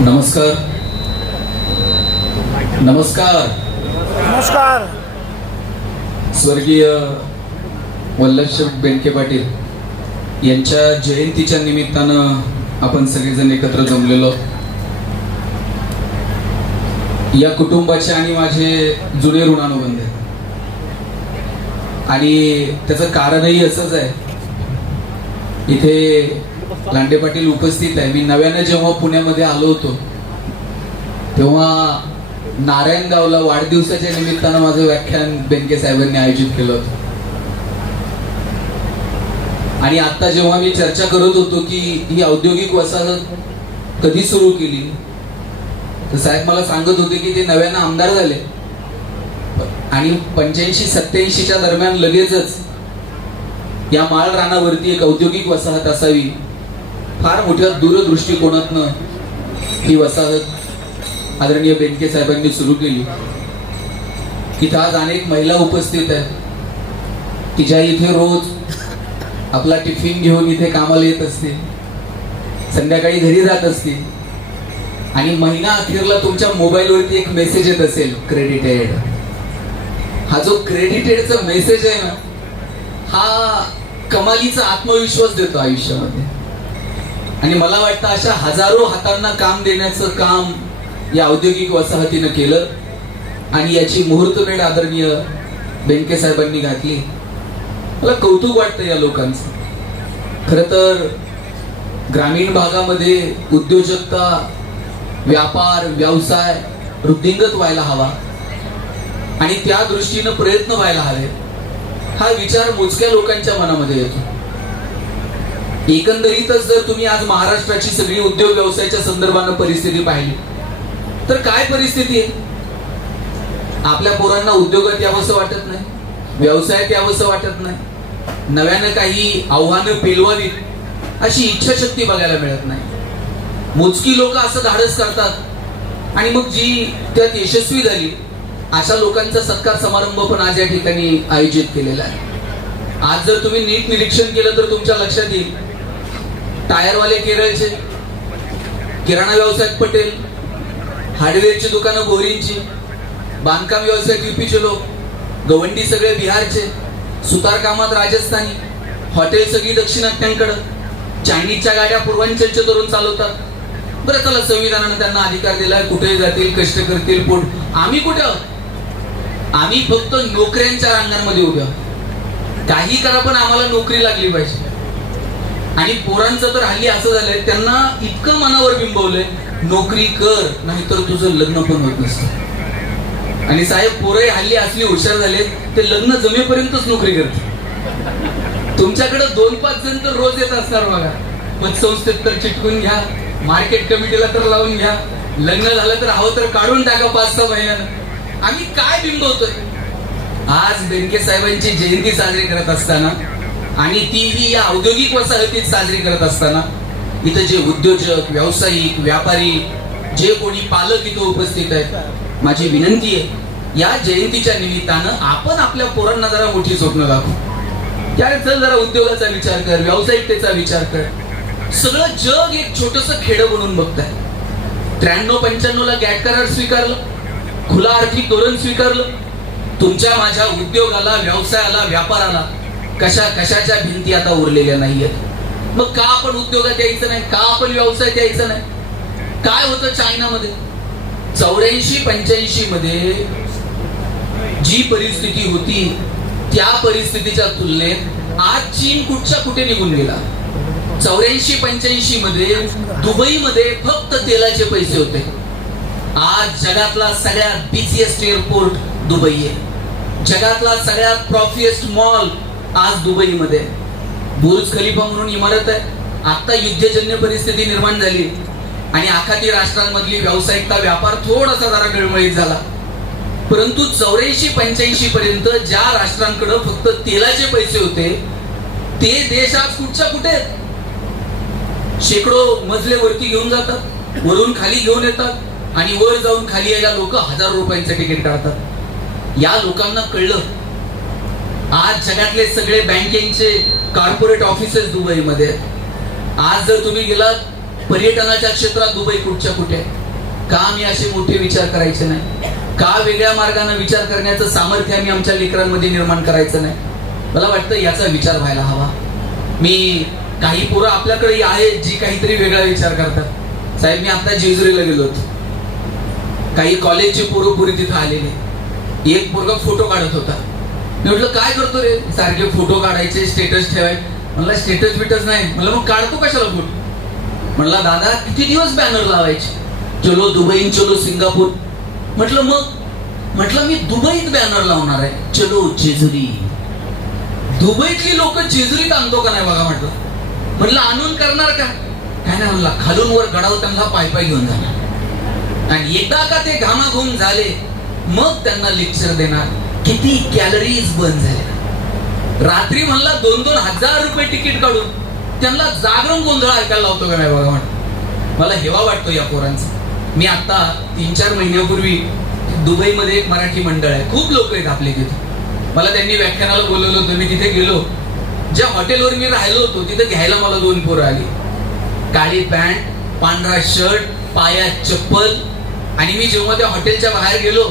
नमस्कार. नमस्कार. नमस्कार. स्वर्गीय वल्लभशेठ बेनके पाटील यांच्या जयंतीच्या निमित्तानं आपण सगळेजण एकत्र जमलेलो. या कुटुंबाचे आणि माझे जुने ऋणानुबंध आहेत आणि त्याचं कारणही असंच आहे. इथे लांडे पाटील उपस्थित आहे. मी नव्याने जेव्हा पुण्यामध्ये आलो होतो तेव्हा नारायणगावला वाढदिवसाच्या निमित्तानं माझं व्याख्यान बेनके साहेबांनी आयोजित केलं होतं. आणि आता जेव्हा मी चर्चा करत होतो की ही औद्योगिक वसाहत कधी सुरू केली, तर साहेब मला सांगत होते की ते नव्यानं आमदार झाले आणि 85-87च्या दरम्यान लगेचच या माळ रानावरती एक औद्योगिक वसाहत असावी, फार मोठ्या दूरदृष्टिकोनातनं ही वसाहत आदरणीय बेनके साहेबांनी सुरू केली. इथं आज अनेक महिला उपस्थित आहेत की ज्या इथे रोज आपला टिफिन घेऊन इथे कामाला येत असतील, संध्याकाळी घरी जात असतील आणि महिना अखेरला तुमच्या मोबाईलवरती एक मेसेज येत असेल, क्रेडिटेड. हा जो क्रेडिटेडचा मेसेज आहे ना, हा कमालीचा आत्मविश्वास देतो आयुष्यामध्ये. आणि मला वाटतं अशा हजारो हातांना काम देण्याचं काम या औद्योगिक वसाहतीनं केलं आणि याची मुहूर्तमेढ आदरणीय बेनके साहेबांनी घातली. मला कौतुक वाटतं या लोकांचं. खरं तर ग्रामीण भागामध्ये उद्योजकता, व्यापार, व्यवसाय वृद्धिंगत व्हायला हवा आणि त्या दृष्टीनं प्रयत्न व्हायला हवे, हा विचार मोजक्या लोकांच्या मनामध्ये येतो. एकंदरीतच जर तुम्ही आज महाराष्ट्राची सगळी उद्योग व्यवसायाच्या संदर्भानं परिस्थिती पाहिली तर काय परिस्थिती आहे? आपल्या पोरांना उद्योगात यावंसं वाटत नाही, व्यवसायात यावंसं वाटत नाही, नव्यानं काही आव्हानं पेलवावीत अशी इच्छाशक्ती बघायला मिळत नाही. मोजकी लोक असं धाडस करतात आणि मग जी त्यात यशस्वी झाली अशा लोकांचा सत्कार समारंभ पण आज या ठिकाणी आयोजित केलेला आहे. आज जर तुम्ही नीट निरीक्षण केलं तर तुमच्या लक्षात येईल, टायरवाले केरळचे, किराणा व्यवसायात पटेल, हार्डवेअरची दुकानं बोरींची, बांधकाम व्यवसायात युपीचे लोक, गवंडी सगळे बिहारचे, सुतार कामात राजस्थानी, हॉटेल सगळी दक्षिणात्यांकडं, चायनीजच्या गाड्या पूर्वांचलचे तरुण चालवतात. बरं चला, संविधानानं त्यांना अधिकार दिलाय, कुठेही जातील, कष्ट करतील, पोट. आम्ही कुठं? आम्ही फक्त नोकऱ्यांच्या रांगांमध्ये उभ्या. काही करा पण आम्हाला नोकरी लागली पाहिजे. आणि पोरांचं तर हल्ली असं झालंय, त्यांना इतकं मनावर बिंबवलंय, नोकरी कर नाहीतर तुझं लग्न पण होत नसतं. आणि साहेब, पोरं हल्ली असली हुशार झाले, ते लग्न जमेपर्यंतच नोकरी करते. तुमच्याकडे 2-5 जण तर रोज येत असणार बघा. पतसंस्थेत तर चिटकून घ्या, मार्केट कमिटीला तर लावून घ्या, लग्न झालं तर हवं तर काढून टाका 5-6 महिन्यानं. आम्ही काय बिंबवतोय? आज बेनके साहेबांची जयंती साजरी करत असताना आणि तीही या औद्योगिक वसाहतीत साजरी करत असताना इथं जे उद्योजक, व्यावसायिक, व्यापारी, जे कोणी पालक इथं उपस्थित आहेत, माझी विनंती आहे, या जयंतीच्या निमित्तानं आपण आपल्या पोरांना जरा मोठी स्वप्न दाखवू. त्यावेळेस चल जरा उद्योगाचा विचार कर, व्यावसायिकतेचा विचार कर. सगळं जग एक छोटंसं खेडं बनवून बघताय. 93-95ला गॅट करार स्वीकारलं, खुला आर्थिक धोरण स्वीकारलं. तुमच्या माझ्या उद्योगाला, व्यवसायाला, व्यापाराला कशाच्या भिंती आता उरलेल्या नाहीयेत. मग का आपण उद्योगात यायचं नाही? का आपण व्यवसायात यायचं नाही? काय होतं चायनामध्ये 84-85 मध्ये जी परिस्थिती होती त्या परिस्थितीच्या तुलनेत आज चीन कुठच्या कुठे निघून गेला. 84-85 मध्ये दुबईमध्ये फक्त तेलाचे पैसे होते. आज जगातला सगळ्यात बिझिएस्ट एअरपोर्ट दुबई आहे. जगातला सगळ्यात प्रॉफिएस्ट मॉल आज दुबईमध्ये. बुर्ज खलिफा म्हणून इमारत आहे. आता युद्धजन्य परिस्थिती निर्माण झाली आणि आखाती राष्ट्रांमधली व्यावसायिकता, व्यापार थोडासा जरा गळमळीत झाला. परंतु 84-85 पर्यंत ज्या राष्ट्रांकडे फक्त तेलाचे पैसे होते ते देश आज कुठच्या कुठे? शेकडो मजले वरती घेऊन जातात, वरून खाली घेऊन येतात आणि वर जाऊन खाली यायला लोक 1000 रुपयांचं तिकीट काढतात. या लोकांना कळलं आज जगातले सगळे बँकेचे कॉर्पोरेट ऑफिसेस दुबईमध्ये. आज जर तुम्ही गेलात पर्यटनाच्या क्षेत्रात दुबई कुठच्या कुठे आहे? का आम्ही असे मोठे विचार करायचे नाही? का वेगळ्या मार्गाने विचार करण्याचं सामर्थ्य आम्ही आमच्या लेकरांमध्ये निर्माण करायचं नाही? मला वाटतं याचा विचार व्हायला हवा. मी काही पोरं आपल्याकडे आहेत जी काहीतरी वेगळा विचार करतात. साहेब, मी आता जेजुरीला गेलो होतो. काही कॉलेजचे पोरं पुरी तिथं आलेले. एक पोरगा फोटो काढत होता. मी म्हटलं, काय करतो रे? सारखे फोटो काढायचे, स्टेटस ठेवायचे. म्हणला, स्टेटस बिटस नाही. म्हणलं, मग काढतो कशाला फोटो? म्हणला, दादा किती दिवस बॅनर लावायचे, चलो दुबई, चलो सिंगापूर. म्हटलं, मग? म्हटलं, मी दुबईत बॅनर लावणार आहे, चलो जेजुरी. दुबईतली लोक जेजुरीत आणतो का नाही बघा. म्हटलं आणून करणार का? काय नाही. म्हणला, खालून वर गडावर त्यांना पाय पाय घेऊन जाणार, आणि एकदा का ते घामाघूम झाले मग त्यांना लेक्चर देणार किती कॅलरीज बर्न झाल्या. रात्री म्हणला 2-2 हजार रुपये तिकीट काढून त्यांना जागरण गोंधळ ऐकायला लावतो का नाही बघा. मला हेवा वाटतो या पोरांचा. मी आता 3-4 महिन्यापूर्वी दुबईमध्ये एक मराठी मंडळ आहे, खूप लोक आहेत आपले तिथे. मला त्यांनी व्याख्यानाला बोलवलं होतं. मी तिथे गेलो. ज्या हॉटेलवर मी राहिलो होतो तिथे घ्यायला मला 2 पोरं आली. काळी पॅन्ट, पांढरा शर्ट, पायात चप्पल. आणि मी जेव्हा त्या हॉटेलच्या बाहेर गेलो,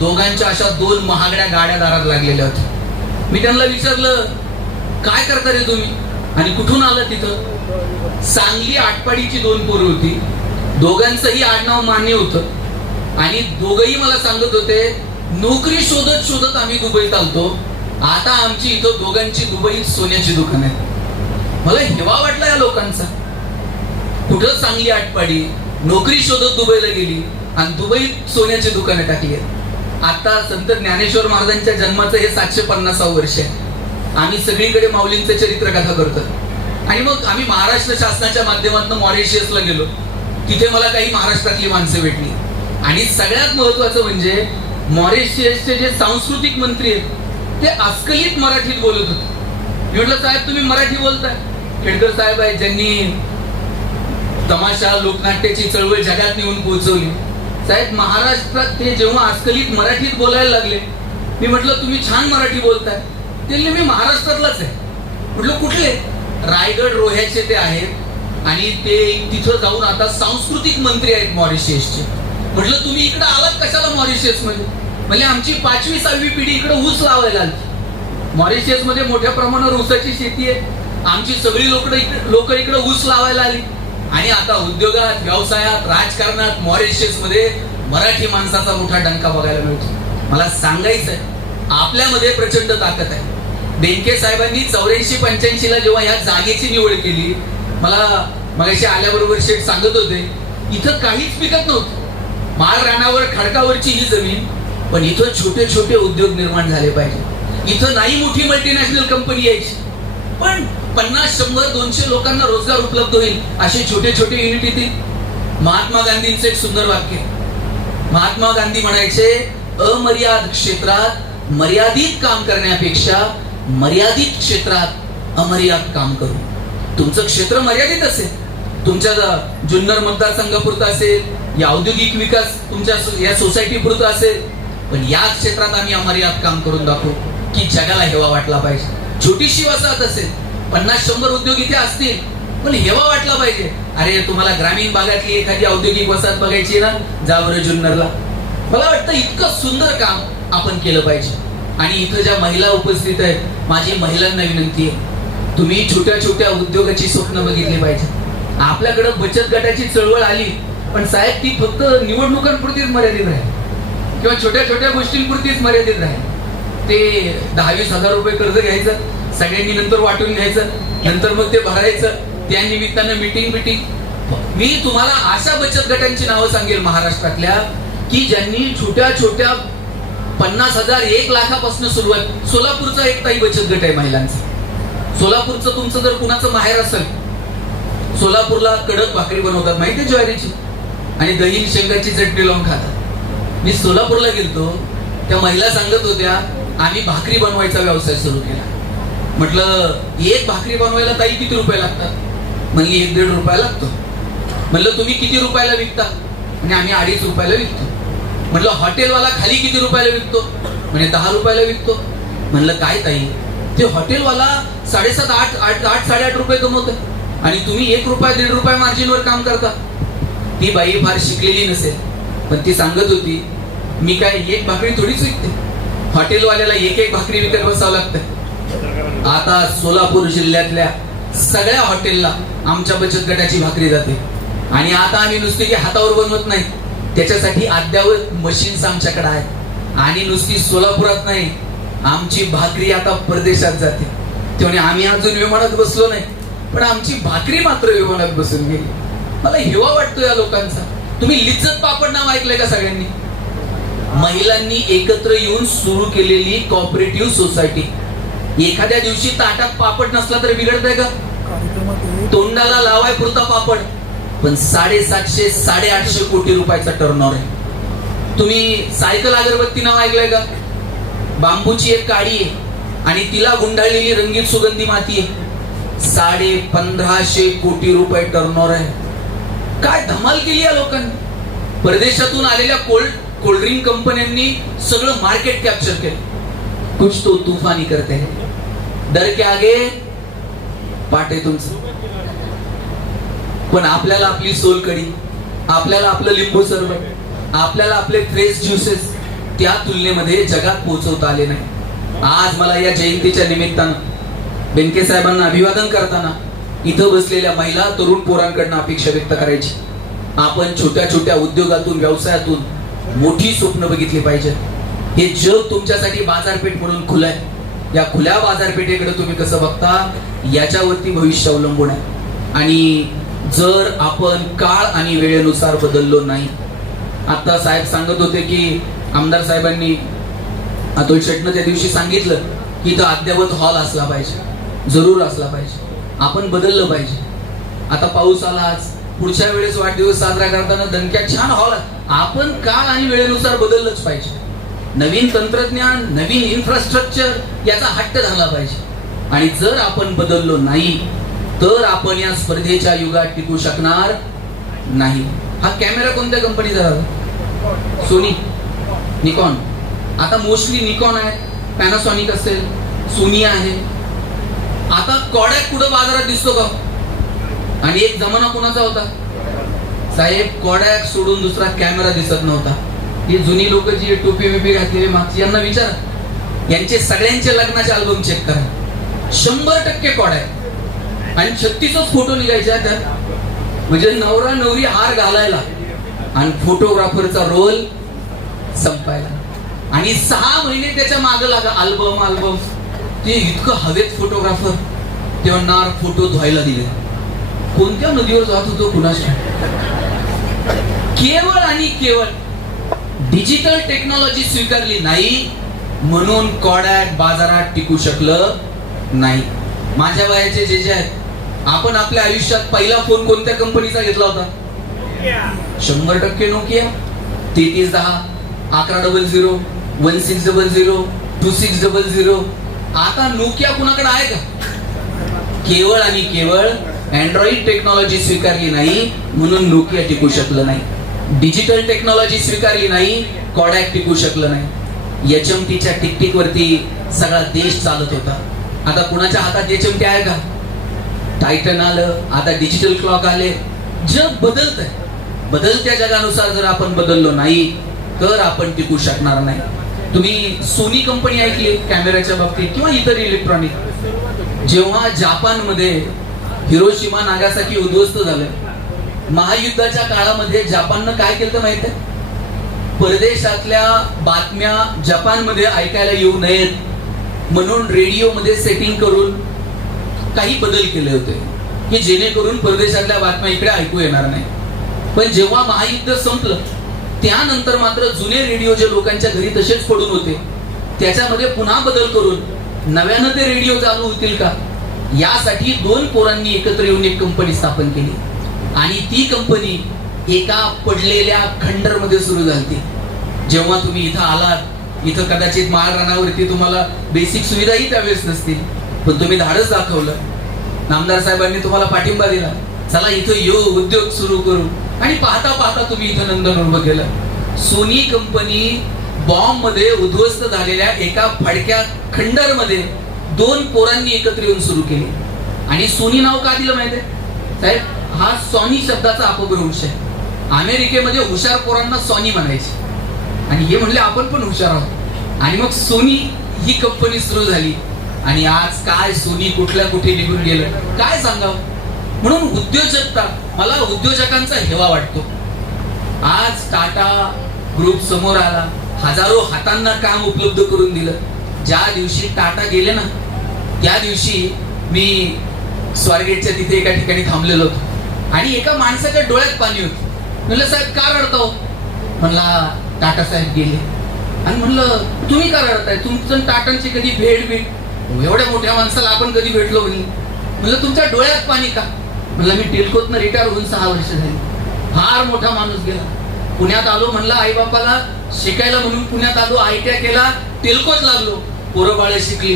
दोघांच्या अशा 2 महागड्या गाड्या दारात लागलेल्या होत्या. मी त्यांना विचारलं, काय करता रे तुम्ही आणि कुठून आलं? तिथं सांगली आटपाडीची 2 पोरं होती. दोघांचंही आडनाव मान्य होतं आणि दोघंही मला सांगत होते, नोकरी शोधत शोधत आम्ही दुबईत आलतो. आता आमची इथं दोघांची दुबईत सोन्याची दुकान आहे. मला हेवा वाटला या लोकांचा. कुठं सांगली आटपाडी, नोकरी शोधत दुबईला गेली आणि दुबईत सोन्याची दुकाने टाकली आहेत. आता संत ज्ञानेश्वर महाराजांच्या जन्माचं हे 750 वर्ष आहे. आम्ही सगळीकडे माऊलींचं चरित्र कथा करतो. आणि मग आम्ही महाराष्ट्र शासनाच्या माध्यमातून मॉरिशसला गेलो. तिथे मला काही महाराष्ट्रातली माणसं भेटली. आणि सगळ्यात महत्वाचं म्हणजे मॉरिशसचे जे सांस्कृतिक मंत्री आहेत ते अस्खलित मराठीत बोलत होते. मी म्हटलं, साहेब तुम्ही मराठी बोलताय? खेडकर साहेब आहेत ज्यांनी तमाशा लोकनाट्याची चळवळ जगात नेऊन पोहोचवली. साहेब, महाराष्ट्रात ते जेव्हा अस्खलित मराठीत बोलायला लागले, मी म्हटलं तुम्ही छान मराठी बोलताय. ते मी महाराष्ट्रातलाच आहे. म्हटलं, कुठले? रायगड रोह्याचे ते आहेत आणि ते तिथं जाऊन आता सांस्कृतिक मंत्री आहेत मॉरिशसचे. म्हटलं, तुम्ही इकडे आलात कशाला मॉरिशस मध्ये? म्हणजे आमची 5वी-6वी पिढी इकडे ऊस लावायला आली. मॉरिशस मध्ये मोठ्या प्रमाणावर ऊसाची शेती आहे. आमची सगळी लोक इकडे ऊस लावायला आली. आणि आता उद्योगात, व्यवसायात, राजकारणात मॉरिशस मध्ये मराठी माणसाचा मोठा डंका बघायला मिळतो. मला सांगायचंय, आपल्यामध्ये प्रचंड ताकद आहे. बेनके साहेबांनी 84-85 ला जेव्हा या जागेची निवड केली, मला मगाशी आल्याबरोबर शेठ सांगत होते, इथं काहीच पिकत नव्हतं. माळ रानावर खडकावरची ही जमीन, पण इथं छोटे छोटे उद्योग निर्माण झाले पाहिजे. इथं नाही मोठी मल्टीनॅशनल कंपनी यायची, पण 50, 100, 200 लोकांना रोजगार उपलब्ध होईल असे छोटे छोटे युनिट येतील. महात्मा गांधींचं एक सुंदर वाक्य. महात्मा गांधी म्हणायचे, अमर्याद क्षेत्रात मर्यादित काम करण्यापेक्षा मर्यादित क्षेत्रात अमर्याद काम करू. तुमचं क्षेत्र मर्यादित असेल, तुमच्या जुन्नर मतदारसंघापुरतं असेल, या औद्योगिक विकास तुमच्या या सोसायटी पुरतं असेल, पण या क्षेत्रात आम्ही अमर्याद काम करून दाखवू की जगाला हेवा वाटला पाहिजे. छोटीशी वसाहत असेल, 50-100 उद्योग इथे असतील, पण हेवा वाटला पाहिजे. अरे, तुम्हाला ग्रामीण भागातली एखादी औद्योगिक वसाहत बघायची ना, जा बरं जुन्नरला. मला वाटतं इतकं सुंदर काम आपण केलं पाहिजे. आणि इथं ज्या महिला उपस्थित आहेत, माझी महिलांना विनंती आहे, तुम्ही छोट्या छोट्या उद्योगाची स्वप्न बघितली पाहिजे. आपल्याकडे बचत गटाची चळवळ आली, पण साहेब ती फक्त निवडणुकांपुरतीच मर्यादित राहील किंवा छोट्या छोट्या गोष्टींपुरतीच मर्यादित राहील. ते 10-20 हजार रुपये कर्ज घ्यायचं, सगळ्यांनी नंतर वाटून घ्यायचं, नंतर मग ते भरायचं. त्या निमित्तानं मिटिंग. मी तुम्हाला अशा बचत गटांची नावं सांगेल महाराष्ट्रातल्या की ज्यांनी छोट्या छोट्या 50,000, 1 लाखापासून सुरुवात. सोलापूरचा एक ताई बचत गट आहे महिलांचा. सोलापूरचं तुमचं जर कुणाचं माहेर असेल, सोलापूरला कडक भाकरी बनवतात माहिती आहे, ज्वारीची, आणि दही शेंगाची चटणी लावून खातात. मी सोलापूरला गेलतो, त्या महिला सांगत होत्या, आम्ही भाकरी बनवायचा व्यवसाय सुरू केला. म्हटलं, एक भाकरी बनवायला ताई किती रुपये लागतात? म्हणली 1-1.5 रुपया लागतो. म्हणलं, तुम्ही किती रुपयाला विकता? आणि आम्ही 2.5 रुपयाला विकतो. म्हणलं, हॉटेलवाला खाली किती रुपयाला विकतो? म्हणजे 10 रुपयाला विकतो. म्हणलं, काय ताई, ते हॉटेलवाला 7.5, 8, 8, 8, 8.5 रुपये कमवतो आणि तुम्ही 1 रुपया 1.5 रुपया मार्जिनवर काम करता. ती बाई फार शिकलेली नसेल, पण ती सांगत होती, मी काय एक भाकरी थोडीच विकते, हॉटेलवाल्याला एक भाकरी विकत बसावं लागतं. आता सोलापूर जिल्ह्यातल्या सगळ्या हॉटेलला आमच्या बचत गटाची भाकरी जाते. आणि आता आम्ही नुसती की हातावर बनवत नाही, त्याच्यासाठी अद्यावत मशीन्स आमच्याकडे आहेत. आणि नुसती सोलापुरात नाही, आमची भाकरी आता परदेशात जाते. तेव्हा आम्ही अजून विमानात बसलो नाही, पण आमची भाकरी मात्र विमानात बसून गेली. मला हिवा वाटतो या लोकांचा. तुम्ही लिज्जत पापड नाव ऐकलंय का सगळ्यांनी? महिलांनी एकत्र येऊन सुरू केलेली कोऑपरेटिव्ह सोसायटी. एखाद्या दिवशी ताटात पापड नसला तर बिघडतंय का? तोंडाला लावाय पुरता पापड, पण 750 850 कोटी रुपयाचा टर्नओव्हर आहे. तुम्ही सायकल अगरबत्ती नाव ऐकलंय का? बांबूची एक काडी आहे आणि तिला गुंडाळलेली रंगीत सुगंधी माती आहे. 1550 कोटी रुपये टर्नओव्हर आहे. काय धमाल केली या लोकांनी. परदेशातून आलेल्या कोल्ड्रिंक कंपन्यांनी सगळं मार्केट कॅप्चर केलं. कुछ तो तूफानी करते हैं. डर के आगे पाठ आहे तुमचं. पण आपल्याला आपली सोलकढी, आपल्याला आपलं लिंबू सरबत, आपल्याला आपले फ्रेश ज्युसेस त्या तुलनेमध्ये जगात पोहोचवता आले नाही. आज मला या जयंतीच्या निमित्तानं बेनके साहेबांना अभिवादन करताना इथं बसलेल्या महिला तरुण पोरांकडनं अपेक्षा व्यक्त करायची. आपण छोट्या छोट्या उद्योगातून, व्यवसायातून मोठी स्वप्न बघितली पाहिजे. हे जग तुमच्यासाठी बाजारपेठ म्हणून खुलं आहे. या खुल्या बाजारपेठेकडे तुम्ही कसं बघता याच्यावरती भविष्य अवलंबून आहे. आणि जर आपण काळ आणि वेळेनुसार बदललो नाही, आता साहेब सांगत होते की आमदार साहेबांनी अतुल शेटनं त्या दिवशी सांगितलं की इथं अद्यावत हॉल असला पाहिजे, जरूर असला पाहिजे. आपण बदललं पाहिजे. आता पाऊस आला, आज पुढच्या वेळेस वाढदिवस साजरा करताना दणक्यात छान हॉल. आपण काळ आणि वेळेनुसार बदललंच पाहिजे. नवीन तंत्रज्ञान, नवीन इन्फ्रास्ट्रक्चर याचा हट्ट झाला पाहिजे. आणि जर आपण बदललो नाही तर आपण या स्पर्धेच्या युगात टिकू शकणार नाही. हा कॅमेरा कोणत्या कंपनीचा झाला? Sony, Nikon. आता मोस्टली निकॉन आहे, पॅनासॉनिक असेल, सोनी आहे. आता कॉडॅक कुठं बाजारात दिसतो का? आणि एक जमाना कोणाचा होता साहेब? कॉडॅक सोडून दुसरा कॅमेरा दिसत नव्हता. ही जुनी लोक जी टोपी बिपी घातलेली मागची, यांना विचार, यांचे सगळ्यांचे लग्नाचे अल्बम चेक करा. 100% कॉडॅक. आणि 36च फोटो निघायचे त्यात. म्हणजे नवरा नवरी हार घालायला आणि फोटोग्राफरचा रोल संपायला. आणि 6 महिने त्याच्या मागे लागा अल्बम. ते इतकं हवेत फोटोग्राफर. तेव्हा नार फोटो धुवायला दिले. कोणत्या नदीवर जात होतो कुणाच्या? केवळ आणि केवळ डिजिटल टेक्नॉलॉजी स्वीकारली नाही म्हणून कॉडॅक बाजारात टिकू शकलं नाही. माझ्या वयाचे जे आहेत, आपण आपल्या आयुष्यात पहिला फोन कोणत्या कंपनीचा घेतला होता? 100% नोकिया. 3310, 1100, 1600, 2600. आता नोकिया कुणाकडे आहे का? केवळ आणि केवळ अँड्रॉइड टेक्नॉलॉजी स्वीकारली नाही म्हणून नोकिया टिकू शकलं नाही. डिजिटल टेक्नॉलॉजी स्वीकारली नाही, कॉडॅक टिकू शकलं नाही. एचएमटीच्या टिकटिक वरती सगळा देश चालत होता. आता कुणाच्या हातात एचएमटी आहे का? टायटन आलं, आता डिजिटल क्लॉक आले. जग बदलतंय. बदलत्या जगानुसार जर आपण बदललो नाही तर आपण टिकू शकणार नाही. तुम्ही सोनी कंपनी ऐकली कॅमेऱ्याच्या बाबतीत किंवा इतर इलेक्ट्रॉनिक. जेव्हा जपानमध्ये हिरोशिमा नागासाकी उद्ध्वस्त झालं, महायुद्धाच्या काळामध्ये जपाननं काय केलं माहित आहे? परदेशातल्या बातम्या जपानमध्ये ऐकायला येऊ नयेत म्हणून रेडिओमध्ये सेटिंग करून काही बदल केले होते की जेणेकरून परदेशातल्या बातम्या इकडे ऐकू येणार नाही. पण जेव्हा महायुद्ध संपलं त्यानंतर मात्र जुने रेडिओ जे लोकांच्या घरी तसेच पडून होते त्याच्यामध्ये पुन्हा बदल करून नव्यानं ते रेडिओ चालू होतील का यासाठी 2 पोरांनी एकत्र येऊन एक कंपनी स्थापन केली. आणि ती कंपनी एका पडलेल्या खंडरमध्ये सुरू झाली. जेव्हा तुम्ही इथं आलात, इथं कदाचित माळरानावरती तुम्हाला बेसिक सुविधाही त्यावेळेस नसतील, पण तुम्ही धाडस दाखवलं. नामदार साहेबांनी तुम्हाला पाठिंबा दिला, चला इथं येऊ, उद्योग सुरू करू. आणि पाहता पाहता तुम्ही इथं नंदन उभं केलं. सोनी कंपनी बॉम्ब मध्ये उद्ध्वस्त झालेल्या एका फडक्या खंडर मध्ये 2 पोरांनी एकत्र येऊन सुरू केली. आणि सोनी नाव का दिलं माहितीये? साहेब हा सॉनी शब्दाचा अपभ्रंश आहे. अमेरिकेमध्ये हुशार पोरांना सॉनी म्हणायचे आणि हे म्हणले आपण पण हुशार आहोत आणि मग सोनी ही कंपनी सुरू झाली आणि आज काय सोनी कुठल्या कुठे निघून गेलं काय सांगावं. म्हणून उद्योजकता, मला उद्योजकांचा हेवा वाटतो. आज टाटा ग्रुप समोर आला, हजारो हातांना काम उपलब्ध करून दिलं. ज्या दिवशी टाटा गेले ना त्या दिवशी मी स्वारगेटच्या तिथे एका ठिकाणी थांबलेलो होतो आणि एका माणसाच्या डोळ्यात पाणी होतं. म्हणलं साहेब का रडतो? म्हणला टाटा साहेब गेले. आणि म्हणलं तुम्ही का रडताय? तुमचं टाटांची कधी भेट एवढ्या मोठ्या माणसाला आपण कधी भेटलो म्हणलं तुमच्या डोळ्यात पाणी का? म्हणलं मी टेल्कोतनं रिटायर होऊन 6 वर्ष झाली. फार मोठा माणूस गेला. पुण्यात आलो, म्हणलं आई बापाला शिकायला म्हणून पुण्यात आलो, ITI केला, टेल्कोत लागलो, पोरं बाळे शिकली.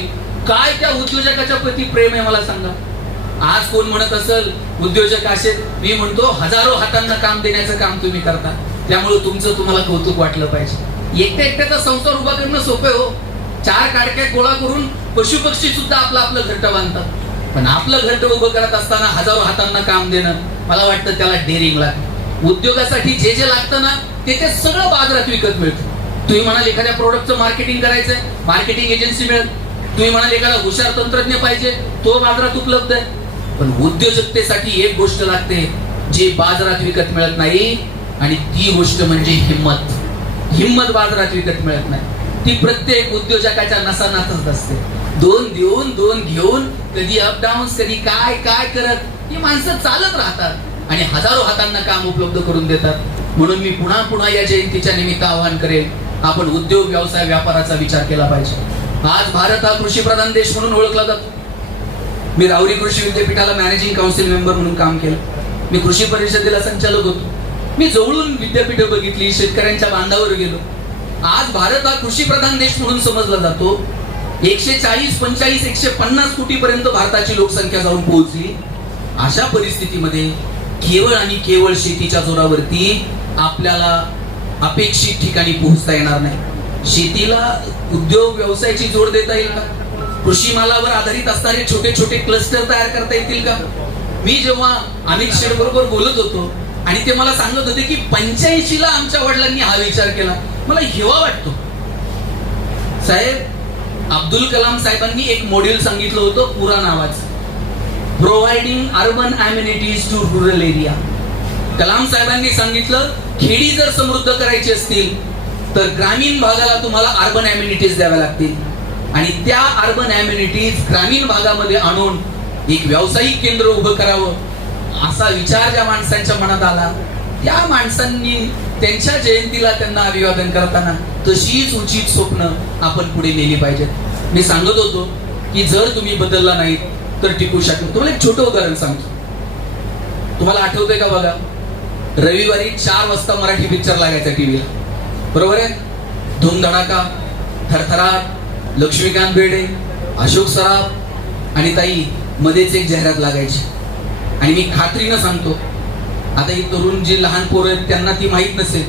काय त्या उद्योजकाच्या प्रती प्रेम आहे मला सांगा. आज कोण म्हणत असेल उद्योजक असे, मी म्हणतो हजारो हातांना काम देण्याचं काम तुम्ही करता, त्यामुळे तुमचं तुम्हाला कौतुक वाटलं पाहिजे. एकट्या एकट्याचा संसार उभा करणं सोपे हो. 4 काडक्या गोळा करून पशु पक्षी सुद्धा आपलं घरटं बांधतात, पण आपलं घरटं उभं करत असताना हजारो हातांना काम देणं, मला वाटतं त्याला डेअरिंग लागतं. उद्योगासाठी जे जे लागतं ना ते सगळं बाजारात विकत मिळतं. तुम्ही म्हणाल एखाद्या प्रोडक्टचं मार्केटिंग करायचंय, मार्केटिंग एजन्सी मिळेल. तुम्ही म्हणाल एखादा हुशार तंत्रज्ञ पाहिजे, तो बाजारात उपलब्ध आहे. पण उद्योजकतेसाठी एक गोष्ट लागते जी बाजारात विकत मिळत नाही आणि ती गोष्ट म्हणजे हिम्मत. हिम्मत बाजारात विकत मिळत नाही. ती प्रत्येक उद्योजकाच्या नसानातच असते. 2 देऊन 2 घेऊन, कधी अपडाऊन, कधी काय काय करत ही माणसं चालत राहतात आणि हजारो हातांना काम उपलब्ध करून देतात. म्हणून मी पुन्हा पुन्हा या जयंतीच्या निमित्त आवाहन करेन, आपण उद्योग व्यवसाय व्यापाराचा विचार केला पाहिजे. आज भारत हा कृषीप्रधान देश म्हणून ओळखला जातो. मी राहुरी कृषी विद्यापीठाला मॅनेजिंग काउन्सिल मेंबर म्हणून काम केलं. मी कृषी परिषदेला संचालक होतो. मी जवळून विद्यापीठ बघितली, शेतकऱ्यांच्या बांधावर गेलो. आज भारत हा कृषी प्रधान देश म्हणून समजला जातो. 140, 45, 150 कोटी पर्यंत भारताची लोकसंख्या जाऊन पोहोचली. अशा परिस्थितीमध्ये केवळ आणि केवळ शेतीच्या जोरावरती आपल्याला अपेक्षित ठिकाणी पोहोचता येणार नाही. शेतीला उद्योग व्यवसायाची जोड देता येईल का? कृषी मालावर आधारित असणारे छोटे छोटे क्लस्टर तयार करता येतील का? मी जेव्हा अमित शेठ बरोबर बोलत होतो आणि ते मला सांगत होते की 85ला आमच्या वडिलांनी हा विचार केला, मला हेवा वाटतो. साहेब अब्दुल कलाम साहेबांनी एक मॉड्यूल सांगितलं होतं पुरा नावाचं, providing urban amenities to rural area. Kalam साहेबांनी सांगितलं खेडी जर समृद्ध करायची असतील तर ग्रामीण भागाला तुम्हाला अर्बन अम्युनिटीज द्याव्या लागतील आणि त्या अर्बन अम्युनिटीज ग्रामीण भागामध्ये आणून एक व्यावसायिक केंद्र उभं करावं. असा विचार ज्या माणसांच्या मनात आला, त्या माणसांनी त्यांच्या जयंतीला त्यांना अभिवादन करताना तशीच उचित स्वप्न आपण पुढे नेली पाहिजेत. मी सांगत होतो की जर तुम्ही बदलला नाही तर टिकू शकतो. तुम्हाला एक छोटं उदाहरण सांगतो. तुम्हाला आठवतंय का बघा, रविवारी 4 वाजता मराठी पिक्चर लागायचा टीव्हीला, बरोबर आहे? धूमधडाका, थरथराट, लक्ष्मीकांत बेर्डे, अशोक सराफ आणि ताई मध्येच एक जाहिरात लागायची. आणि मी खात्रीनं सांगतो, आता ही तरुण जी लहान पोरं आहेत त्यांना ती माहित नसेल,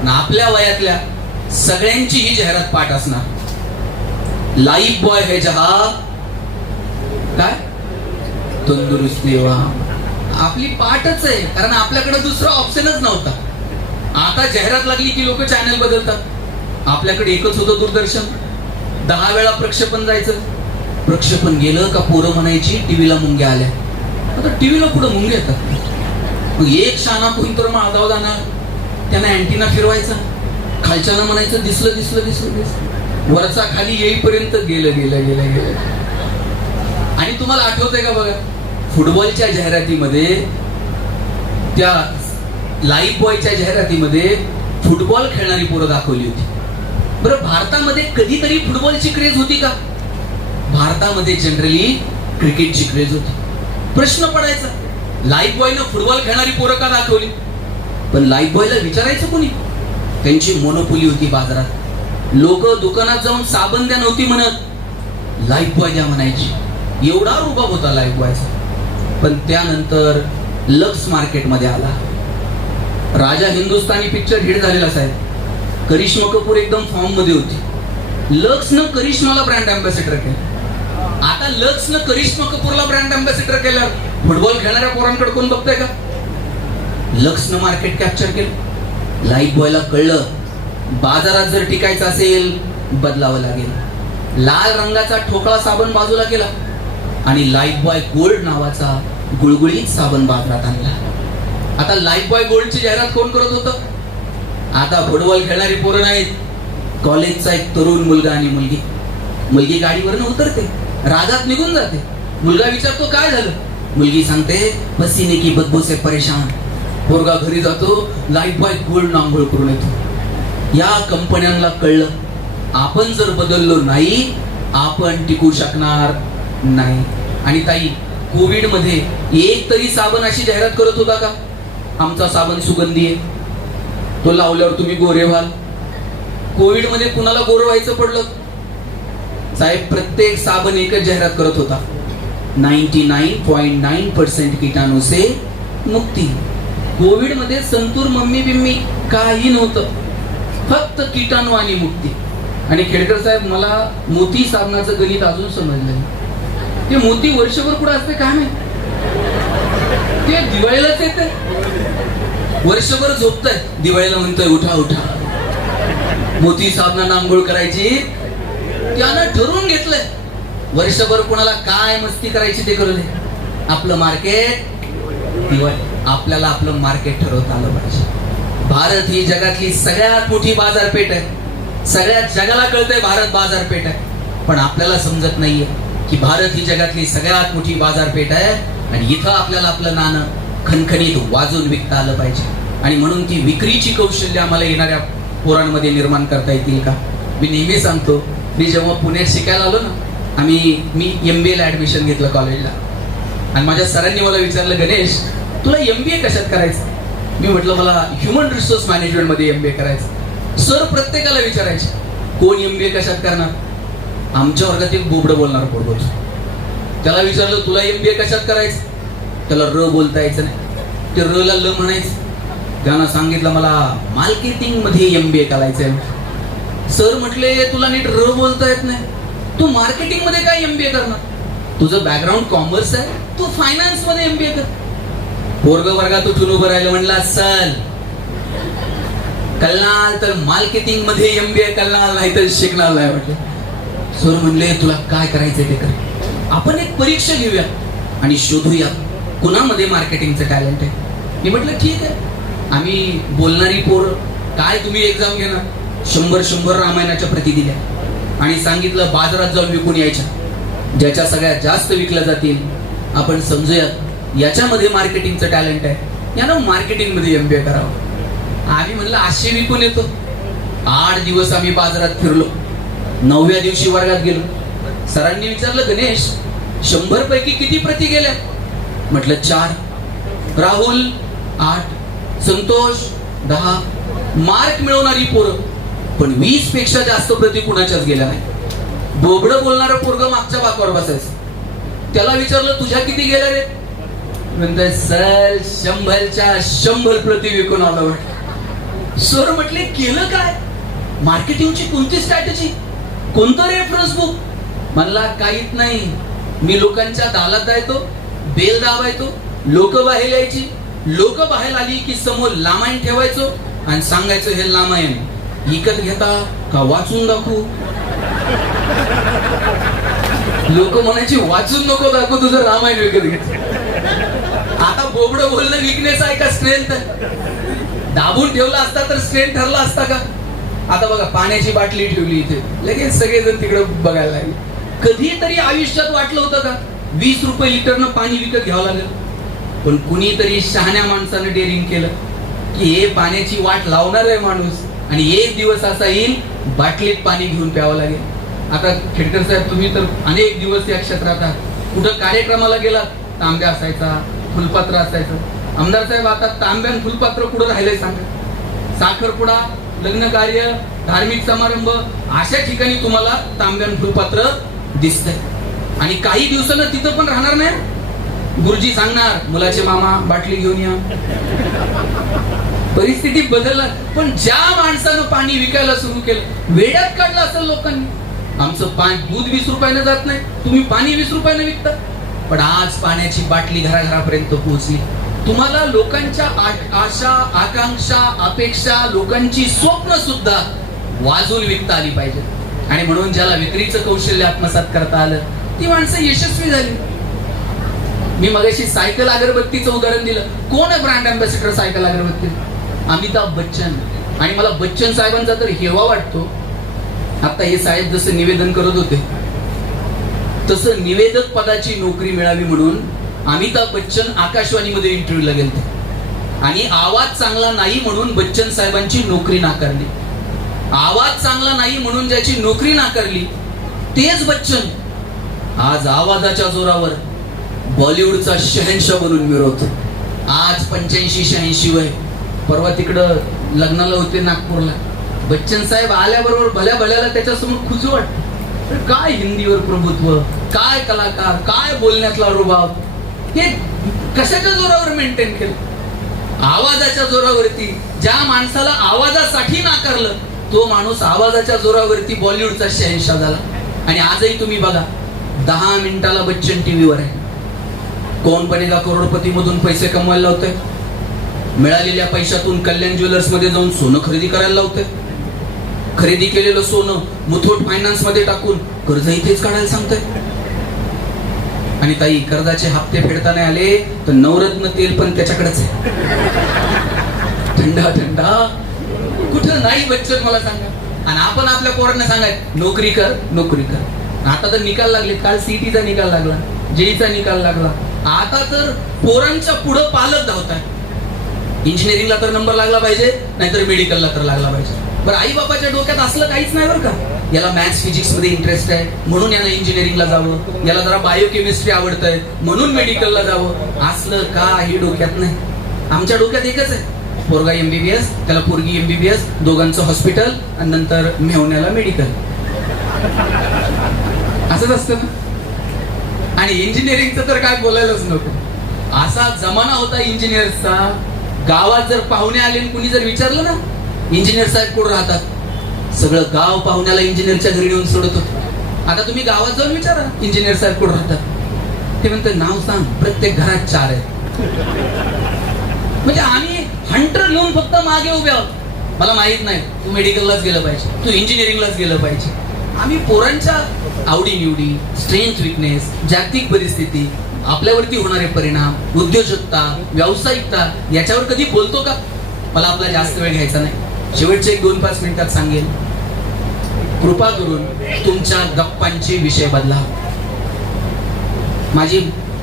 पण आपल्या वयातल्या सगळ्यांची ही जाहिरात पाठ असणार. लाईफ बॉय है जहा काय तंदुरुस्ती आपली पाठच आहे, कारण आपल्याकडे दुसरा ऑप्शनच नव्हता. आता जाहिरात लागली की लोक चॅनल बदलतात. आपल्याकडे एकच होतं दूरदर्शन, 10 वेळा प्रक्षेपण जायचं. प्रक्षेपण गेलं का पोरं म्हणायची टीव्हीला मुंग्या आल्या. आता टीव्हीला पुढे मुंग्या येतात. मग एक शाना कोणतर माळगाव जाणार, त्यांना अँटिना फिरवायचा, खालच्यानं म्हणायचं दिसलं दिसलं दिसलं दिसलं, वरचा खाली येईपर्यंत गेलं गेलं गेलं गेलं. आणि तुम्हाला आठवतंय का बघा, फुटबॉलच्या जाहिरातीमध्ये, त्या लाईफ बॉयच्या जाहिरातीमध्ये फुटबॉल खेळणारी पोरं दाखवली होती. बरं, भारतामध्ये कधीतरी फुटबॉलची क्रेज होती का? भारतामध्ये जनरली क्रिकेटची क्रेज होती. प्रश्न पडायचा, लाईफ बॉयनं फुटबॉल खेळणारी पोरं का दाखवली? पण लाईफ बॉयला विचारायचं कोणी? त्यांची मोनोपोली होती बाजारात. लोक दुकानात जाऊन साबण द्या नव्हती म्हणत, लाईफ बॉय द्या म्हणायची. एवढा रुबाब होता लाईफ बॉयचा. पण त्यानंतर लक्स मार्केटमध्ये आला. राजा हिंदुस्तानी पिक्चर हिट झालेला साहेब. करिश्मा कपूर एकदम फॉर्म मध्ये होती. लक्सनं करिश्माला ब्रँड अँबॅसेडर केलं. आता लक्सनं करिश्मा कपूरला ब्रँड अँबॅसिडर केल्यावर फुटबॉल खेळणाऱ्या पोरांकडे कोण बघताय का? लक्सनं मार्केट कॅप्चर केलं. लाईफ बॉयला कळलं बाजारात जर टिकायचं असेल बदलावं लागेल. लाल रंगाचा ठोकळा साबण बाजूला केला आणि लाईफ बॉय गोल्ड नावाचा गुळगुळीत साबण बाजारात आणला. आता लाईफ बॉय गोल्डची जाहिरात कोण करत होतं? आता फुटबॉल खेळणारी पोरं नाहीत, कॉलेजचा एक तरुण मुलगा आणि मुलगी. मुलगी गाडीवरनं उतरते, रागात निघून जाते. मुलगा विचारतो काय झालं? मुलगी सांगते पसीने की बदबू से परेशान. पोरगा घरी जातो, लाईफ बॉय गोल्ड आंघोळ करून येतो. या कंपन्यांना कळलं आपण जर बदललो नाही आपण टिकू शकणार नाही. आणि ताई, कोविड मध्ये एक तरी साबण अशी जाहिरात करत होता का आमचा साबण सुगंधी आहे, तो लावल्यावर तुम्ही गोरे व्हाल? कोविड मध्ये कुणाला गोरं व्हायचं पडलं? साहेब, प्रत्येक साबण एकच जाहिरात करत होता, 99.9% कीटाणू से मुक्ती. कोविड मध्ये संतूर मम्मी बिम्मी काही नव्हतं, फक्त कीटाणू आणि मुक्ती. आणि खेडकर साहेब, मला मोती साबणाचं गणित अजून समजलं. ते मोती वर्षभर कुठं असते काय माहिती, ते दिवाळीलाच येते. वर्षभर झोपताय, दिवाळीला म्हणतोय उठा उठा. मोती साबणानं आंघोळ करायची त्यानं ठरवून घेतलंय वर्षभर कोणाला काय मस्ती करायची ते करू दे. आपलं मार्केट दिवाळी, आपल्याला आपलं मार्केट ठरवता आलं पाहिजे. भारत ही जगातली सगळ्यात मोठी बाजारपेठ आहे. सगळ्यात जगाला कळतंय भारत बाजारपेठ आहे, पण आपल्याला समजत नाहीये की भारत ही जगातली सगळ्यात मोठी बाजारपेठ आहे आणि इथं आपल्याला आपलं नाणं खणखणीत वाजून विकता आलं पाहिजे. आणि म्हणून ती विक्रीची कौशल्य आम्हाला येणाऱ्या पोरांमध्ये निर्माण करता येतील का? मी नेहमी सांगतो, मी जेव्हा पुण्यात शिकायला आलो ना, मी MBA ला ऍडमिशन घेतलं कॉलेजला. आणि माझ्या सरांनी मला विचारलं, गणेश तुला MBA कशात करायचं? मी म्हटलं मला ह्युमन रिसोर्स मॅनेजमेंट मध्ये MBA करायचं. सर प्रत्येकाला विचारायचे कोण MBA कशात करणार? आमच्या वर्गात एक बोबडं बोलणार पोरगं होतं. त्याला विचारलं तुला MBA कशात करायचं? त्याला र बोलता यायचं नाही, ते र ला ल म्हणायचं. त्यानं सांगितलं मला मार्केटिंग मध्ये MBA करायचंय. सर म्हटले तुला नीट र बोलता येत नाही, तू मार्केटिंग मध्ये काय MBA करणार? तुझं बॅकग्राऊंड कॉमर्स आहे, तू फायनान्स मध्ये MBA कर. पोरग वर्गात उठून उभं राहिलं, म्हणला चल कळणार तर मार्केटिंग मध्ये MBA करणार, नाही तर शिकणार नाही. म्हटलं सर म्हणले तुला काय करायचंय ते कर, आपण एक परीक्षा घेऊया आणि शोधूया कुणामध्ये मार्केटिंगचं टॅलेंट आहे. मी म्हटलं ठीक आहे. आम्ही बोलणारी पोर काय तुम्ही एक्झाम घेणार? 100 रामायणाच्या प्रती दिल्या आणि सांगितलं बाजारात जाऊन विकून यायच्या, ज्याच्या सगळ्यात जास्त विकल्या जातील आपण समजूयात याच्यामध्ये मार्केटिंगचं टॅलेंट आहे, यानं मार्केटिंग मध्ये MBA करावं. आम्ही म्हणलं 800 विकून येतो. 8 दिवस आम्ही बाजारात फिरलो. 9व्या दिवशी वर्गात गेलो. सरांनी विचारलं गणेश 100 पैकी किती प्रती गेल्या? म्हटलं 4. राहुल 8, संतोष 10. मार्क मिळवणारी पोरं, पण 20 पेक्षा जास्त प्रती कुणाच्याच गेल्या नाही. बोबडं बोलणारं पोरग मागच्या बाकावर बसायचं. त्याला विचारलं तुझ्या किती गेल्या रे? म्हणतोय सर 100च्या 100 प्रती विकून आलो. सर म्हटले केलं काय? मार्केटिंगची कोणती स्ट्रॅटेजी, कोणतं रेफरन्स बुक? म्हणला काहीच नाही, मी लोकांच्या दालात जायचो, बेल दाबायचो, लोक बाहेर यायची, लोक बाहेर आली की समोर लामायण ठेवायचो आणि सांगायचो हे लामायण विकत घेता का वाचून दाखवू? लोक म्हणायची वाचून नको दाखवू, तुझं रामायण विकत घेत. आता बोबडं बोलणं विकनेस आहे का स्ट्रेंथ? दाबून ठेवला असता तर स्ट्रेंथ ठरला असता का? आता बघा पाण्याची बाटली ठेवली इथे, लगेच सगळेजण तिकडे बघायला लागले. कधीतरी आयुष्यात वाटलं होतं का 20 रुपये लिटरनं पाणी विकत घ्यावं लागेल? पण कुणीतरी शहाण्या माणसानं डेअरिंग केलं की हे पाण्याची वाट लावणार आहे माणूस आणि एक दिवस असा येईल बाटलीत पाणी घेऊन प्यावं लागेल. आता खेडकर साहेब तुम्ही तर अनेक दिवस या क्षेत्रात आहात, कुठं कार्यक्रमाला गेलात तांब्या असायचा, फुलपात्र असायचं. आमदार साहेब आता तांब्या फुलपात्र कुठं राहिलंय सांगा? साखरपुडा, लग्न कार्य, धार्मिक समारंभ अशा ठिकाणी तुम्हाला तांब्या फुलपात्र दिसतंय. आणि काही दिवसानं तिथं पण राहणार नाही. गुरुजी सांगणार मुलाचे मामा बाटली घेऊन या. परिस्थिती बदलला. पण ज्या माणसानं पाणी विकायला सुरू केलं वेड्यात काढलं असेल लोकांनी. आमचं दूध 20 रुपयानं जात नाही, तुम्ही पाणी 20 रुपयानं विकता. पण आज पाण्याची बाटली घराघरापर्यंत पोहोचली. तुम्हाला लोकांच्या आशा, आकांक्षा, अपेक्षा, लोकांची स्वप्न सुद्धा वाजून विकता आली पाहिजे. आणि म्हणून ज्याला विक्रीचं कौशल्य आत्मसात करता आलं ती माणसं यशस्वी झाली. मी मगाशी सायकल अगरबत्तीचं उदाहरण दिलं. कोण आहे ब्रँड अँबॅसिडर सायकल अगरबत्ती? अमिताभ बच्चन. आणि मला बच्चन साहेबांचा तर हेवा वाटतो. आता हे साहेब जसं निवेदन करत होते तसं निवेदक पदाची नोकरी मिळावी म्हणून अमिताभ बच्चन आकाशवाणीमध्ये इंटरव्ह्यूला गेले आणि आवाज चांगला नाही म्हणून बच्चन साहेबांची नोकरी नाकारली. आवाज चांगला नाही म्हणून ज्याची नोकरी नाकारली तेच बच्चन आज आवाजाच्या जोरावर बॉलिवूडचा शहंशाह बनून मिळवतो. आज 85-86 वय. परवा तिकडं लग्नाला होते नागपूरला. बच्चन साहेब आल्याबरोबर भल्या भल्याला त्याच्यासमोर खुजू वाटतं. काय हिंदीवर प्रभुत्व, काय कलाकार, काय बोलण्यातला रुबाब, हे कशाच्या जोरावर मेंटेन केलं? आवाजाच्या जोरावरती. ज्या माणसाला आवाजासाठी नाकारलं तो माणूस आवाजाच्या जोरावरती बॉलिवूडचा शहंशाह झाला. आणि आजही तुम्ही बघा 10 मिनिटाला बच्चन टीव्हीवर आहे. कोण बनेगा करोडपती मधून पैसे कमवायला लावतंय. मिळालेल्या पैशातून कल्याण ज्वेलर्स मध्ये जाऊन सोनं खरेदी करायला लावतंय. खरेदी केलेलं सोनं मुथूट फायनान्स मध्ये टाकून कर्ज इथेच काढायला सांगतंय. आणि ताई कर्जाचे हप्ते फेडता नाही आले तर नवरत्न तेल पण त्याच्याकडेच आहे. थंडा थंडा कुठं नाही बच्चन मला सांगा. आणि आपण आपल्या पोरांना सांगाय नोकरी कर नोकरी कर. आता तर निकाल लागले. काल सीईटीचा निकाल लागला, जेईचा निकाल लागला. आता तर पोरांच्या पुढं पालक धावताय. इंजिनिअरिंगला तर नंबर लागला पाहिजे, नाहीतर मेडिकलला तर लागला पाहिजे. बरं आई बापाच्या डोक्यात असलं काहीच नाही बरं का. याला मॅथ्स फिजिक्स मध्ये इंटरेस्ट आहे म्हणून याला इंजिनिअरिंगला जावं, याला जरा बायोकेमिस्ट्री आवडतंय म्हणून मेडिकलला जावं, असलं काही डोक्यात नाही. आमच्या डोक्यात एकच आहे, पोरगा MBBS, त्याला पोरगी MBBS, दोघांचं हॉस्पिटल आणि नंतर मेहण्याला मेडिकल. असंच असतं ना. आणि इंजिनिअरिंगचं तर काय बोलायलाच नको. असा जमाना होता इंजिनियर्सचा. गावात जर पाहुणे आले कुणी जर विचारलं ना इंजिनियर साहेब कुठं राहतात, सगळं गाव पाहुण्याला इंजिनियरच्या घरी नेऊन सोडत होतं. आता तुम्ही गावात जाऊन विचारा इंजिनियर साहेब कुठं राहतात, ते म्हणतात नाव सांग, प्रत्येक घरात 4 आहेत. म्हणजे आम्ही हंटर घेऊन फक्त मागे उभे आहोत. मला माहित नाही तू मेडिकललाच गेलं पाहिजे, तू इंजिनिअरिंगलाच गेलं पाहिजे. आम्ही पोरांच्या आवडीनिवडी, स्ट्रेंथ, विकनेस, जागतिक परिस्थिती, आपल्यावरती होणारे परिणाम, उद्योजकता, व्यावसायिकता याच्यावर कधी बोलतो का? मला आपला जास्त वेळ घ्यायचा नाही. शेवटचे 1-2-5 मिनिटात सांगेल. कृपा करून तुमच्या गप्पांचे विषय बदला. माझी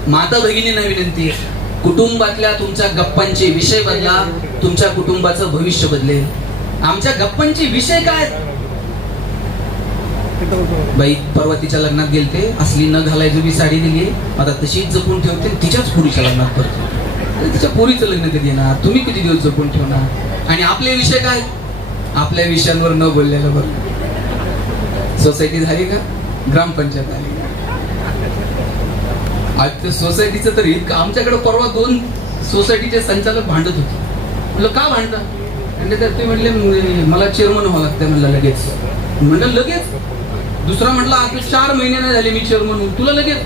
माता भगिनींना विनंती आहे, कुटुंबातल्या तुमच्या गप्पांचे विषय बदला, तुमच्या कुटुंबाचं भविष्य बदलेल. आमच्या गप्पांचे विषय काय? बाई परवा तिच्या लग्नात गेलते, असली न घालायची मी साडी दिली, आता तशीच जपून ठेवते, तिच्याच पोरीच्या लग्नात करते. तिच्या पोरीचं लग्न कधी येणार, तुम्ही किती दिवस जपून ठेवणार? आणि आपले विषय काय? आपल्या विषयांवर न बोललेलं बरं. सोसायटी झाली का? ग्रामपंचायत झाली का? आज सोसायटीचं तर इतकं. आमच्याकडे परवा 2 सोसायटीचे संचालक भांडत होते. म्हणलं का भांडता? म्हणजे तर ते म्हणले मला चेअरमन व्हावं लागतंय. म्हणलं लगेच. म्हणलं लगेच? दुसरा म्हटला आता 4 महिने नाही झाले मी चेअरमन होऊन, तुला लगेच?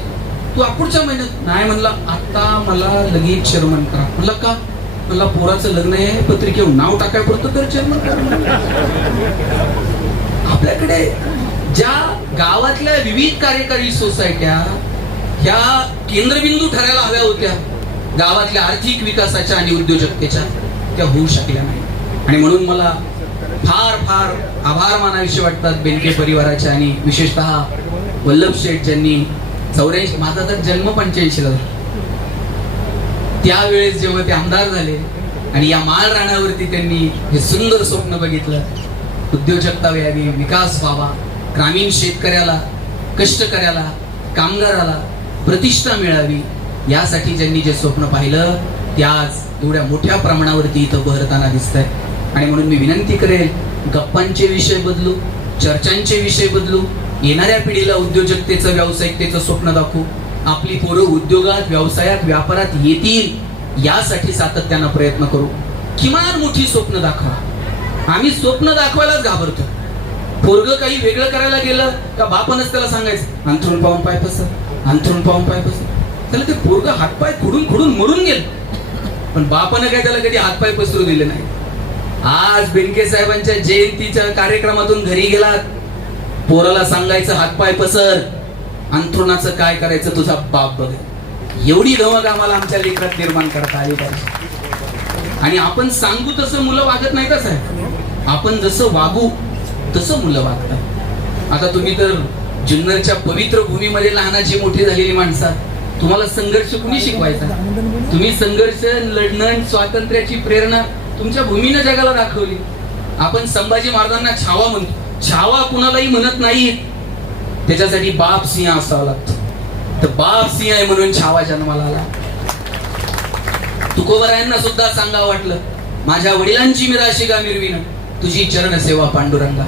तू पुढच्या महिन्यात. नाही म्हणला आता मला लगेच चेअरमन करा. म्हणलं का? म्हणला पोराचं लग्न आहे, पत्रिकेवर नाव टाकाय पडतं तर चेअरमन करा. आपल्याकडे ज्या गावातल्या विविध कार्यकारी सोसायट्या ह्या केंद्रबिंदू ठरायला हव्या होत्या गावातल्या आर्थिक विकासाच्या आणि उद्योजकतेच्या, त्या होऊ शकल्या नाही. आणि म्हणून मला फार फार आभार मानाविषयी वाटतात बेनके परिवाराचे आणि विशेषतः वल्लभ शेठ ज्यांनी 84, माझा तर जन्म 85 ला, त्यावेळेस जेव्हा ते आमदार झाले आणि या माळ राणावरती त्यांनी हे सुंदर स्वप्न बघितलं, उद्योजकता व्हावी, विकास व्हावा, ग्रामीण शेतकऱ्याला, कष्टकऱ्याला, कामगाराला प्रतिष्ठा मिळावी, यासाठी ज्यांनी जे स्वप्न पाहिलं ते आज एवढ्या मोठ्या प्रमाणावरती इथं बहरताना दिसतंय. आणि म्हणून मी विनंती करेल, गप्पांचे विषय बदलू, चर्चांचे विषय बदलू, येणाऱ्या पिढीला उद्योजकतेचं, व्यावसायिकतेचं स्वप्न दाखवू. आपली पोरं उद्योगात, व्यवसायात, व्यापारात येतील यासाठी सातत्यानं प्रयत्न करू. किमान मोठी स्वप्न दाखवा. आम्ही स्वप्न दाखवायलाच घाबरतो. पोरग काही वेगळं करायला गेलं का बापानच त्याला सांगायचं अंथरून पाहून पाय पसर, अंथरून पाहून पाय पसर. त्याला ते पोरग हातपाय खुडून खुडून मरून गेलं, पण बापानं काय त्याला कधी हातपाय पसरू दिले नाही. आज बेनके साहेबांच्या जयंतीच्या कार्यक्रमातून घरी गेलात, पोराला सांगायचं हातपाय पसर, अंथरुणाचं काय करायचं तुझा बाप बघ. एवढी धमक आम्हाला आमच्या लेकरात निर्माण करता आली पाहिजे. आणि आपण सांगू तसं मुलं वागत नाही. कसं आहे, आपण जसं वागू तसं मुलं वागतात. आता तुम्ही तर जुन्नरच्या पवित्र भूमीमध्ये लहानाची मोठी झालेली माणसं, तुम्हाला संघर्ष कुणी शिकवायचा? तुम्ही संघर्ष, लढणं, स्वातंत्र्याची प्रेरणा तुमच्या भूमीनं जगाला दाखवली. आपण संभाजी महाराजांना छावा म्हणतो, छावा कुणालाही म्हणत नाही, त्याच्यासाठी बाप सिंह असावा लागतो. तर बाप सिंह आहे म्हणून छावा जन्माला आला. तुकोबरायांना सुद्धा सांगावं वाटलं, माझ्या वडिलांची मिराशिका मिरवीन, तुझी चरण सेवा पांडुरंगा.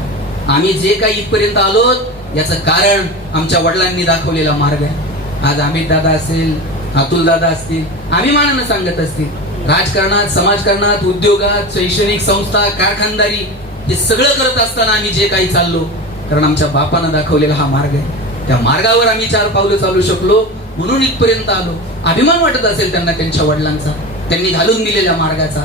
आम्ही जे काही इथपर्यंत आलोत याचं कारण आमच्या वडिलांनी दाखवलेला मार्ग आहे. आज अमित दादा असेल, अतुल दादा असतील, अभिमानानं सांगत असतील, राजकारणात, समाजकारणात, उद्योगात, शैक्षणिक संस्था, कारखानदारी, हे सगळं करत असताना आम्ही जे काही चाललो, कारण आमच्या बापानं दाखवलेला हा मार्ग आहे. त्या मार्गावर आम्ही 4 पावलं चालू शकलो म्हणून इथपर्यंत आलो. अभिमान वाटत असेल त्यांना त्यांच्या वडिलांचा, त्यांनी घालून दिलेल्या मार्गाचा.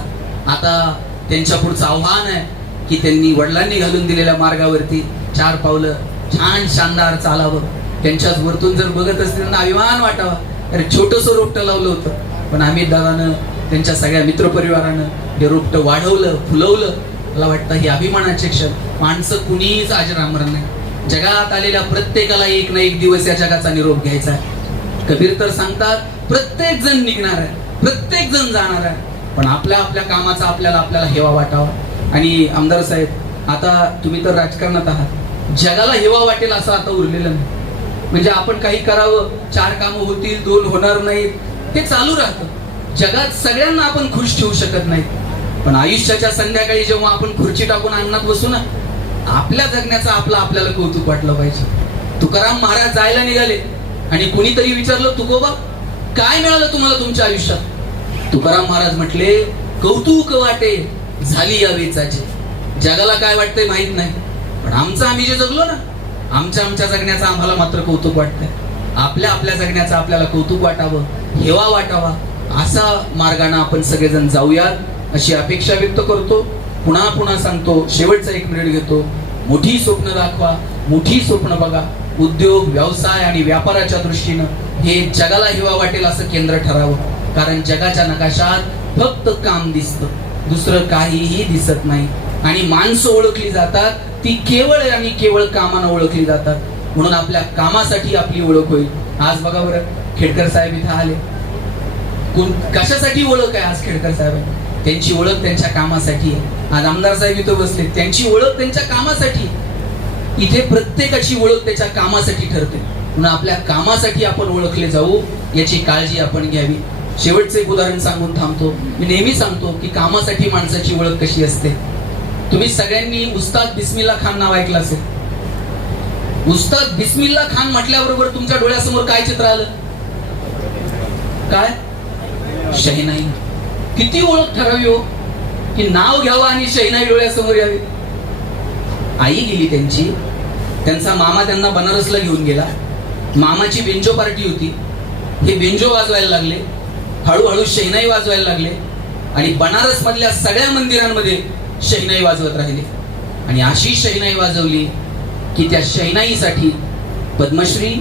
आता त्यांच्या पुढचं आव्हान आहे की त्यांनी वडिलांनी घालून दिलेल्या मार्गावरती 4 पावलं छान शानदार चालावं. त्यांच्याच वरतून जर बघत असतील त्यांना अभिमान वाटावा. अरे छोटंसं रोपटं लावलं होतं, पण अमित दादानं, त्यांच्या सगळ्या मित्रपरिवारानं हे रोपटं वाढवलं, फुलवलं. मला वाटतं हे अभिमानाचे क्षण. माणसं कुणीच अजरामर नाही. जगात आलेल्या प्रत्येकाला एक ना एक दिवस या जगाचा निरोप घ्यायचा आहे. कबीर तर सांगतात, प्रत्येक जण निघणार आहे, प्रत्येक जण जाणार आहे, पण आपल्या आपल्या कामाचा आपल्याला हेवा वाटावा. आणि आमदार साहेब, आता तुम्ही तर राजकारणात आहात, जगाला हेवा वाटेल असं आता उरलेलं नाही. म्हणजे आपण काही करावं, 4 कामं होतील, 2 होणार नाहीत, ते चालू राहतं. जगात सगळ्यांना आपण खुश ठेवू शकत नाही, पण आयुष्याच्या संध्याकाळी जेव्हा आपण खुर्ची टाकून अंगणात बसू ना, आपल्या जगण्याचं आपल्याला कौतुक वाटलं पाहिजे. तुकाराम महाराज जायला निघाले आणि कुणीतरी विचारलं, तुकोबा काय मिळालं तुम्हाला तुमच्या आयुष्यात? तुकाराम महाराज म्हटले, कौतुक वाटे झाली या वेचाची. जगाला काय वाटतंय माहित नाही, पण आमचं आम्ही जे जगलो ना, आमच्या जगण्याचं आम्हाला मात्र कौतुक वाटतंय. आपल्या जगण्याचं आपल्याला कौतुक वाटावं, हेवा वाटावा, असा मार्गाने आपण सगळेजण जाऊयात अशी अपेक्षा व्यक्त करतो. पुन्हा सांगतो, शेवटचा 1 मिनिट घेतो. मोठी स्वप्न दाखवा, मोठी स्वप्न बघा. उद्योग, व्यवसाय आणि व्यापाराच्या दृष्टीनं हे जगाला हेवा वाटेल असं केंद्र ठरावं. कारण जगाच्या नकाशात फक्त काम दिसतं, दुसरं काहीही दिसत नाही. आणि माणसं ओळखली जातात ती केवळ आणि केवळ कामानं ओळखली जातात. म्हणून आपल्या कामासाठी आपली ओळख होईल. आज बघा बरं, खेडकर साहेब इथं आले. कशासाठी ओळख आहे आज खेडकर साहेब? त्यांची ओळख त्यांच्या कामासाठी आहे. आज आमदार साहेब इथं बसले, त्यांची ओळख त्यांच्या कामासाठी. इथे प्रत्येकाची ओळख त्याच्या कामासाठी ठरते. म्हणून आपल्या कामासाठी आपण ओळखले जाऊ याची काळजी आपण घ्यावी. शेवटचं एक उदाहरण सांगून थांबतो. मी नेहमी सांगतो की कामासाठी माणसाची ओळख कशी असते. तुम्ही सगळ्यांनी उस्ताद बिस्मिल्ला खान नाव ऐकलं असेल. उस्ताद बिस्मिल्ला खान म्हटल्याबरोबर तुमच्या डोळ्यासमोर काय चित्र आलं? काय? शहीनाई. किती ओळख ठरावी हो, की नाव घ्यावं आणि शहीनाई डोळ्यासमोर यावी. आई गेली त्यांची, त्यांचा मामा त्यांना बनारसला घेऊन गेला. मामाची बेंजो पार्टी होती, हे बेंजो वाजवायला लागले, हळूहळू शहीनाई वाजवायला लागले आणि बनारस मधल्या सगळ्या मंदिरांमध्ये शहीनाई वाजवत राहिले. आणि अशी शहीनाई वाजवली की त्या शहीनाईसाठी पद्मश्री,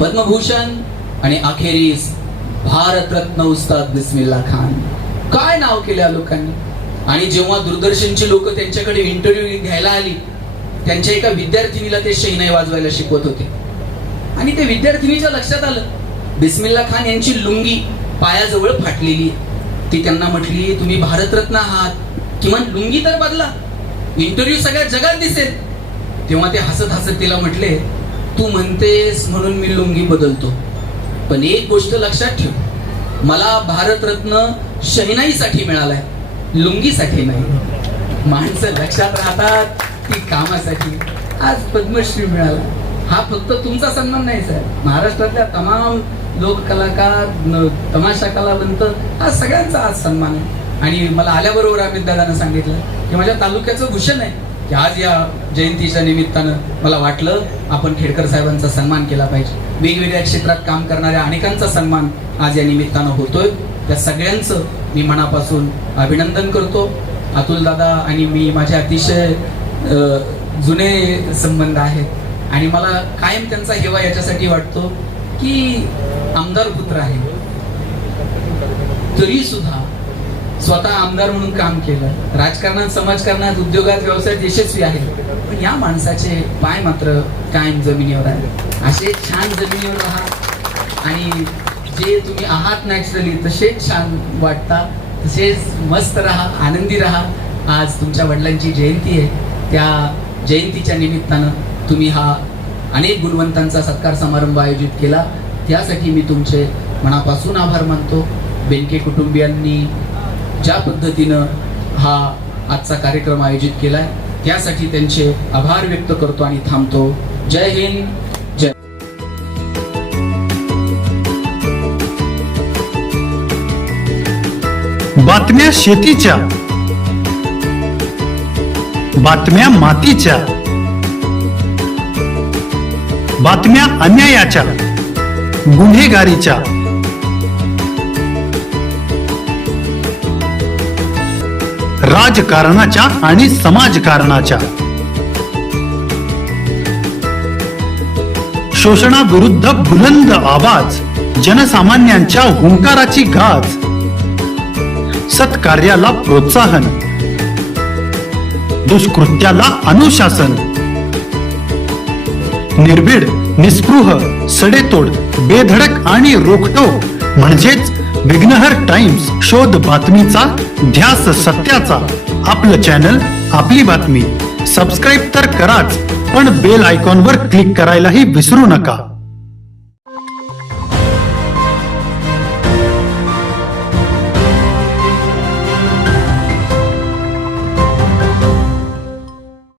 पद्मभूषण आणि अखेरीस भारतरत्न उस्ताद बिस्मिल्ला खान काय नाव केल्या लोकांनी. आणि जेव्हा दूरदर्शनची लोक त्यांच्याकडे इंटरव्ह्यू घ्यायला आली, त्यांच्या एका विद्यार्थिनीला ते शहीनाई वाजवायला शिकवत होते. आणि ते विद्यार्थिनीच्या लक्षात आलं, बिस्मिल्ला खान यांची लुंगी पायाजवळ फाटलेली. ती त्यांना म्हटली, तुम्ही भारतरत्न आहात, किमान लुंगी तर बदला, इंटरव्ह्यू सगळ्या जगात दिसेल. तेव्हा ते हसत हसत तिला म्हटले, तू म्हणतेस म्हणून मी लुंगी बदलतो, पण एक गोष्ट लक्षात ठेव, मला भारतरत्न शहीनाईसाठी मिळालाय, लुंगीसाठी नाही. माणसं लक्षात राहतात ती कामासाठी. आज पद्मश्री मिळाला, हा फक्त तुमचा सन्मान नाही साहेब, महाराष्ट्रातल्या तमाम लोक कलाकार, तमाशा कलावंत, हा सगळ्यांचा आज सन्मान आहे. आणि मला आल्याबरोबर अमित दादानं सांगितलं की माझ्या तालुक्याचं भूषण आहे, की आज या जयंतीच्या निमित्तानं मला वाटलं आपण खेडकर साहेबांचा सन्मान केला पाहिजे. वेगवेगळ्या क्षेत्रात काम करणाऱ्या अनेकांचा सन्मान आज या निमित्तानं होतोय. त्या सगळ्यांचं मी मनापासून अभिनंदन करतो. अतुल दादा आणि मी माझे अतिशय जुने संबंध आहेत आणि मला कायम त्यांचा हेवा याच्यासाठी वाटतो की आमदार पुत्र आहे तरी सुद्धा स्वतः आमदार म्हणून काम केलं. राजकारणात, समाजकारणात, उद्योगात, व्यवसायात यशस्वी आहे. पण या माणसाचे पाय मात्र कायम जमिनीवर आहे. असे छान जमिनीवर राहा आणि जे तुम्ही आहात नॅचरली तसेच छान वाटता, तसेच मस्त राहा, आनंदी राहा. आज तुमच्या वडिलांची जयंती आहे. त्या जयंतीच्या निमित्तानं तुम्ही हा अनेक गुणवंतांचा सत्कार समारंभ आयोजित केला. त्यासाठी मी तुमचे मनापासून आभार मानतो. बेनके कुटुंबियांनी ज्या पद्धतीनं हा आजचा कार्यक्रम आयोजित केलाय त्यासाठी त्यांचे आभार व्यक्त करतो आणि थांबतो. जय हिंद, जय. बातम्या शेतीच्या, बातम्या मातीच्या, बातम्या अन्यायाच्या, गुन्हेगारीच्या, राजकारणाच्या आणि समाजकारणाच्या, शोषणाविरुद्ध बुलंद आवाज, जनसामान्यांच्या हुंकाराची गाज, सत्कार्याला प्रोत्साहन, दुष्कृत्याला अनुशासन, निर्भीड, निस्पृह, सडेतोड, बेधडक आणि रोखठोक म्हणजेच विघ्नहर टाइम्स. शोध बातमीचा, ध्यास सत्याचा. आपलं चॅनल, आपली बातमी. सबस्क्राईब तर कराच, पण बेल आयकॉनवर क्लिक करायलाही विसरू नका.